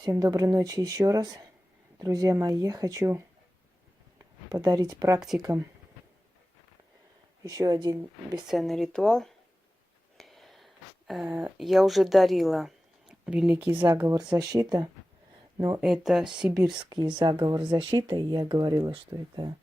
Всем доброй ночи еще раз. Друзья мои, я хочу подарить практикам еще один бесценный ритуал. Я уже дарила Великий заговор защита, но это сибирский заговор защита. И я говорила, что это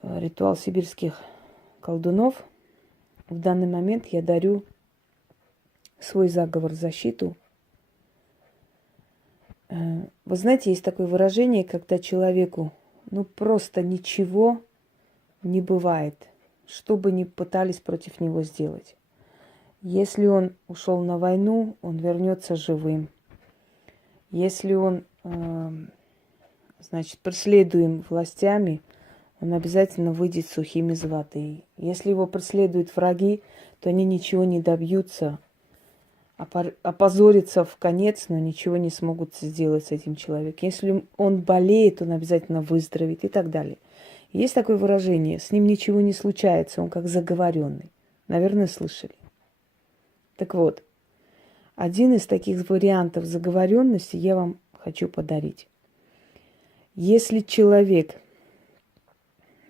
ритуал сибирских колдунов. В данный момент я дарю свой заговор защиту. Вы знаете, есть такое выражение, когда человеку просто ничего не бывает, что бы ни пытались против него сделать. Если он ушел на войну, он вернется живым. Если он, преследуем властями, он обязательно выйдет сухим из воды. Если его преследуют враги, то они ничего не добьются, опозорятся в конец, но ничего не смогут сделать с этим человеком. Если он болеет, он обязательно выздоровеет и так далее. Есть такое выражение: с ним ничего не случается, он как заговоренный. Наверное, слышали. Так вот, один из таких вариантов заговоренности я вам хочу подарить. Если человек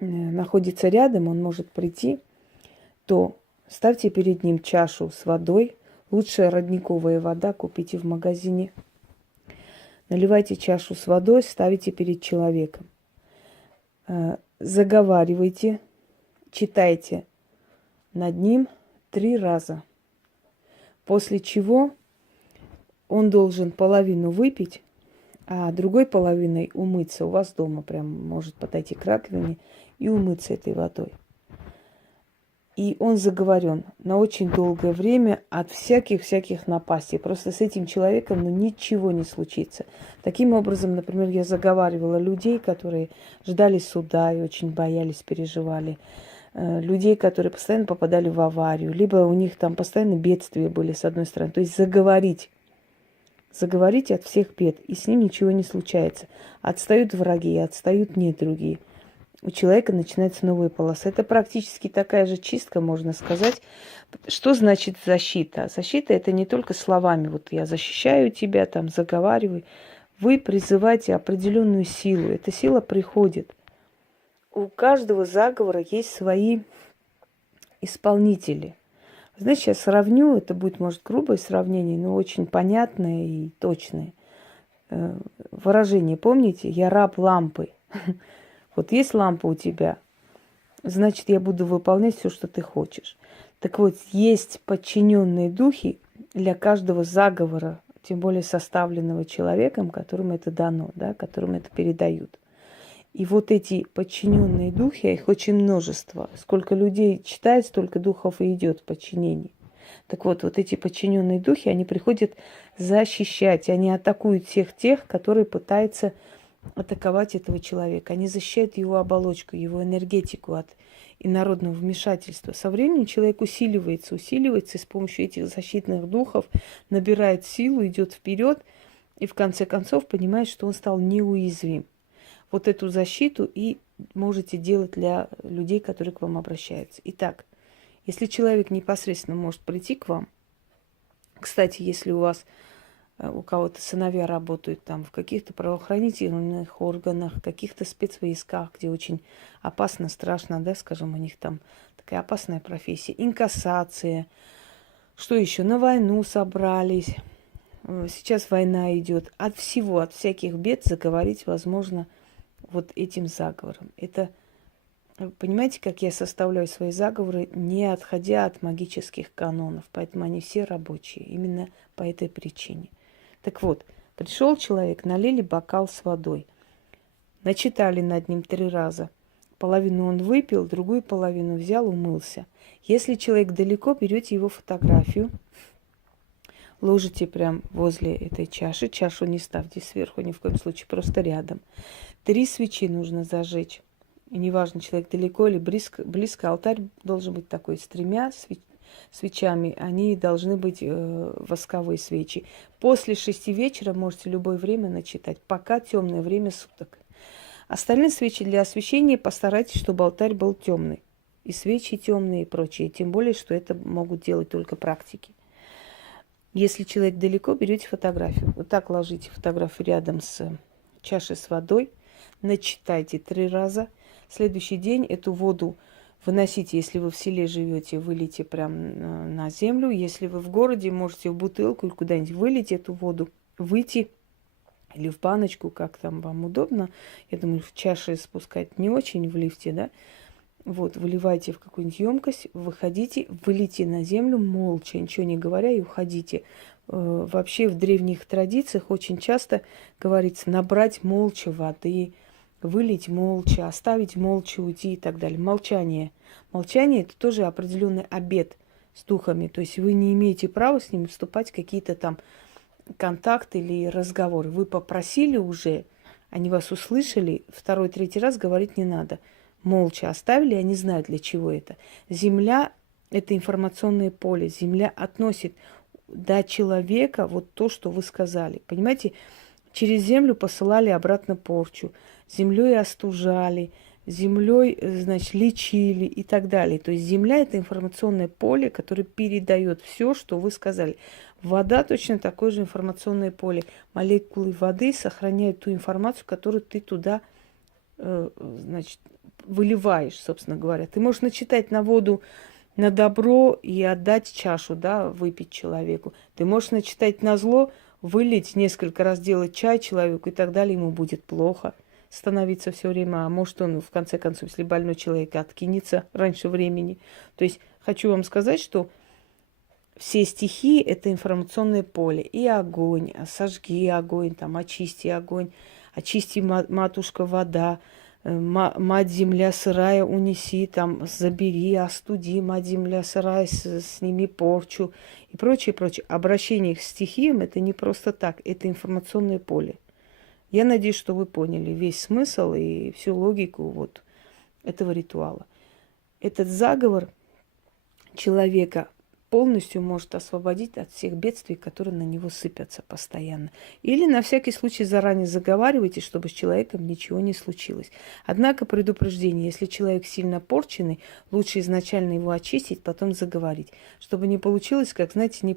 находится рядом, он может прийти, то ставьте перед ним чашу с водой. Лучше родниковая вода, купите в магазине. Наливайте чашу с водой, ставите перед человеком. Заговаривайте, читайте над ним 3 раза. После чего он должен половину выпить, а другой половиной умыться у вас дома. Прям может подойти к раковине и умыться этой водой. И он заговорен на очень долгое время от всяких напастей. Просто с этим человеком ничего не случится. Таким образом, например, я заговаривала людей, которые ждали суда и очень боялись, переживали. Людей, которые постоянно попадали в аварию. Либо у них там постоянно бедствия были, с одной стороны. То есть заговорить. Заговорить от всех бед. И с ним ничего не случается. Отстают враги, отстают недруги. У человека начинается новая полоса. Это практически такая же чистка, можно сказать. Что значит защита? Защита – это не только словами. Вот я защищаю тебя, там, заговариваю. Вы призываете определенную силу. Эта сила приходит. У каждого заговора есть свои исполнители. Знаете, я сравню, это будет, может, грубое сравнение, но очень понятное и точное. Выражение, помните? Я раб лампы. Вот есть лампа у тебя, значит, я буду выполнять все, что ты хочешь. Так вот, есть подчиненные духи для каждого заговора, тем более составленного человеком, которому это дано, да, которому это передают. И вот эти подчиненные духи, их очень множество. Сколько людей читает, столько духов и идет в подчинении. Так вот, вот эти подчиненные духи, они приходят защищать, они атакуют всех тех, которые пытаются атаковать этого человека. Они защищают его оболочку, его энергетику от инородного вмешательства. Со временем человек усиливается, и с помощью этих защитных духов набирает силу, идет вперед и в конце концов понимает, что он стал неуязвим. Вот эту защиту и можете делать для людей, которые к вам обращаются. Итак, если человек непосредственно может прийти к вам, кстати, если у кого-то сыновья работают там в каких-то правоохранительных органах, каких-то спецвойсках, где очень опасно, страшно, да, скажем, у них там такая опасная профессия, инкассация, что еще, на войну собрались, сейчас война идет, от всего, от всяких бед заговорить возможно вот этим заговором. Это, понимаете, как я составляю свои заговоры, не отходя от магических канонов, поэтому они все рабочие, именно по этой причине. Так вот, пришел человек, налили бокал с водой, начитали над ним 3 раза. Половину он выпил, другую половину взял, умылся. Если человек далеко, берете его фотографию, ложите прям возле этой чаши. Чашу не ставьте сверху, ни в коем случае, просто рядом. 3 свечи нужно зажечь. И неважно, человек далеко или близко, алтарь должен быть такой с 3 свечами, они должны быть восковые свечи. После 6 вечера можете любое время начитать, пока темное время суток. Остальные свечи для освещения постарайтесь, чтобы алтарь был темный. И свечи темные и прочее. Тем более, что это могут делать только практики. Если человек далеко, берете фотографию. Вот так ложите фотографию рядом с чашей с водой, начитайте 3 раза. Следующий день эту воду выносите, если вы в селе живете, вылейте прямо на землю. Если вы в городе, можете в бутылку или куда-нибудь вылить эту воду, выйти или в баночку, как там вам удобно. Я думаю, в чаше спускать не очень в лифте, да. Вот, выливайте в какую-нибудь емкость, выходите, вылейте на землю молча, ничего не говоря, и уходите. Вообще в древних традициях очень часто говорится набрать молча воды, вылить молча, оставить молча, уйти и так далее. Молчание. Молчание – это тоже определенный обет с духами. То есть вы не имеете права с ними вступать в какие-то там контакты или разговоры. Вы попросили уже, они вас услышали, второй, третий раз говорить не надо. Молча оставили, они знают, для чего это. Земля – это информационное поле. Земля относит до человека вот то, что вы сказали. Понимаете, через землю посылали обратно порчу, землей остужали, землей, значит, лечили и так далее. То есть земля – это информационное поле, которое передает все, что вы сказали. Вода точно такое же информационное поле. Молекулы воды сохраняют ту информацию, которую ты туда, значит, выливаешь, собственно говоря. Ты можешь начитать на воду на добро и отдать чашу, да, выпить человеку. Ты можешь начитать на зло, вылить несколько раз, делать чай человеку, и так далее, ему будет плохо становиться все время. А может, он, в конце концов, если больной человек, откинется раньше времени. То есть хочу вам сказать, что все стихии – это информационное поле. И огонь, сожги огонь, там, очисти огонь, очисти, матушка, вода, мать земля сырая унеси, там, забери, остуди, мать земля сырая, сними порчу и прочее, прочее. Обращение к стихиям – это не просто так, это информационное поле. Я надеюсь, что вы поняли весь смысл и всю логику вот этого ритуала. Этот заговор человека полностью может освободить от всех бедствий, которые на него сыпятся постоянно. Или на всякий случай заранее заговаривайте, чтобы с человеком ничего не случилось. Однако предупреждение, если человек сильно порченный, лучше изначально его очистить, потом заговорить. Чтобы не получилось, как, знаете,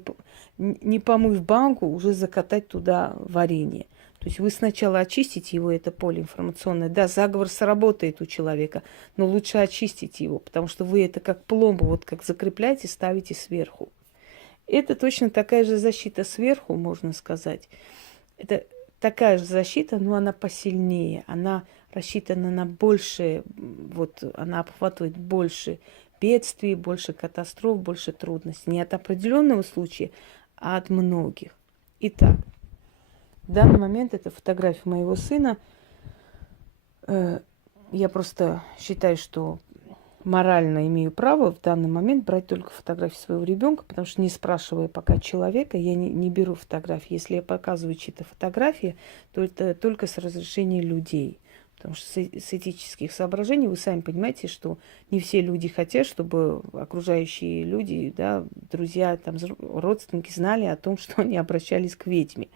не помыв банку, уже закатать туда варенье. То есть вы сначала очистите его, это поле информационное. Да, заговор сработает у человека, но лучше очистить его, потому что вы это как пломбу, вот как закрепляете, ставите сверху. Это точно такая же защита сверху, можно сказать. Это такая же защита, но она посильнее. Она рассчитана на большее, вот она обхватывает больше бедствий, больше катастроф, больше трудностей. Не от определенного случая, а от многих. Итак, в данный момент это фотография моего сына. Я просто считаю, что морально имею право в данный момент брать только фотографии своего ребенка, потому что не спрашивая пока человека, я не беру фотографии. Если я показываю чьи-то фотографии, то это только с разрешения людей. Потому что с этических соображений вы сами понимаете, что не все люди хотят, чтобы окружающие люди, да, друзья, там, родственники знали о том, что они обращались к ведьме.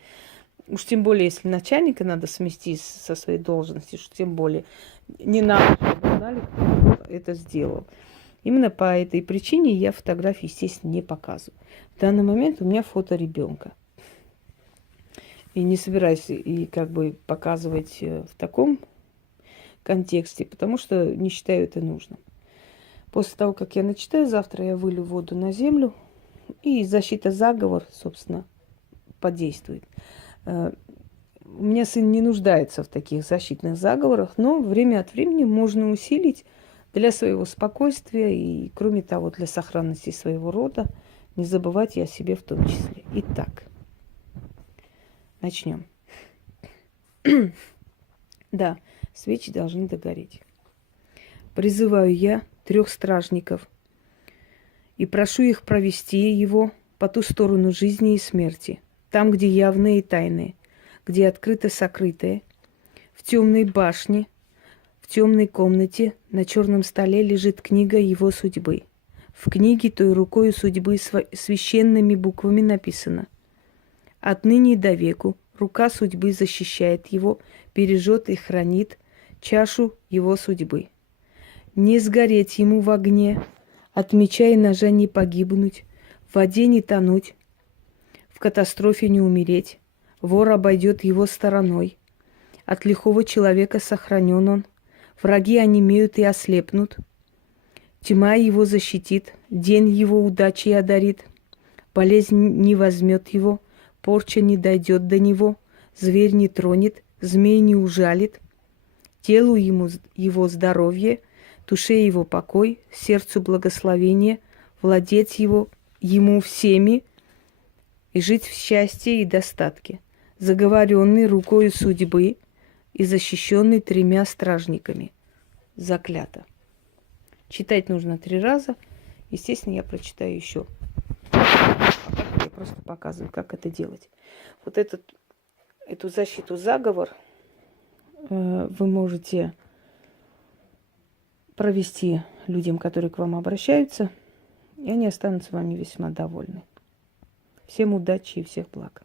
Уж тем более, если начальника надо сместить со своей должности, уж тем более не надо, чтобы знали, кто это сделал. Именно по этой причине я фотографии, естественно, не показываю. В данный момент у меня фото ребенка. И не собираюсь и как бы показывать в таком контексте, потому что не считаю это нужным. После того, как я начитаю, завтра я вылью воду на землю, и защита заговор, собственно, подействует. У меня сын не нуждается в таких защитных заговорах, но время от времени можно усилить для своего спокойствия и, кроме того, для сохранности своего рода. Не забывайте о себе в том числе. Итак, начнем. Да, свечи должны догореть. Призываю я 3 стражников и прошу их провести его по ту сторону жизни и смерти, там, где явное и тайное, где открыто сокрытое, в темной башне, в темной комнате на черном столе лежит книга его судьбы. В книге той рукою судьбы священными буквами написано: «Отныне до веку рука судьбы защищает его, бережет и хранит чашу его судьбы. Не сгореть ему в огне, от меча и ножа не погибнуть, в воде не тонуть, в катастрофе не умереть. Вор обойдет его стороной. От лихого человека сохранен он. Враги онемеют и ослепнут. Тьма его защитит, день его удачей одарит. Болезнь не возьмет его, порча не дойдет до него, зверь не тронет, змей не ужалит. Телу ему его здоровье, душе его покой, сердцу благословение, владеть ему всеми и жить в счастье и достатке, заговоренный рукою судьбы и защищенный 3 стражниками. Заклято. Читать нужно 3 раза. Естественно, я прочитаю еще. Я просто показываю, как это делать. Вот эту защиту, заговор вы можете провести людям, которые к вам обращаются, и они останутся вами весьма довольны. Всем удачи и всех благ.